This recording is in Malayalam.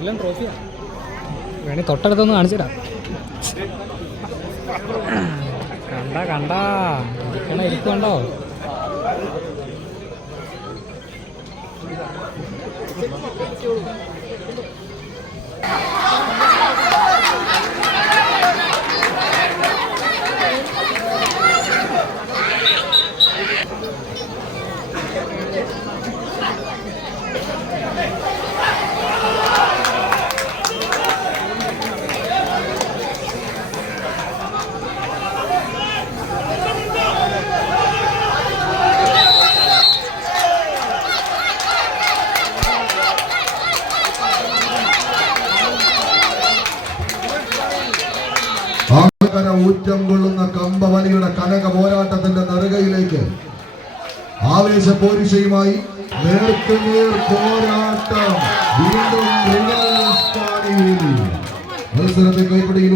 എല്ലാം ട്രോഫിയാ വേണേ തൊട്ടടുത്തൊന്ന് കാണിച്ചു തരാം കണ്ട കണ്ട. ഇരിക്കണ ആൾക്കര ഊറ്റം കൊള്ളുന്ന കമ്പവലിയുടെ കനക പോരാട്ടത്തിന്റെ നെറുകയിലേക്ക് ആവേശ പോരിശയുമായി നേർക്കുനേർ പോരാട്ടം. വീണ്ടും മത്സരത്തെ കൈപ്പിടിയിൽ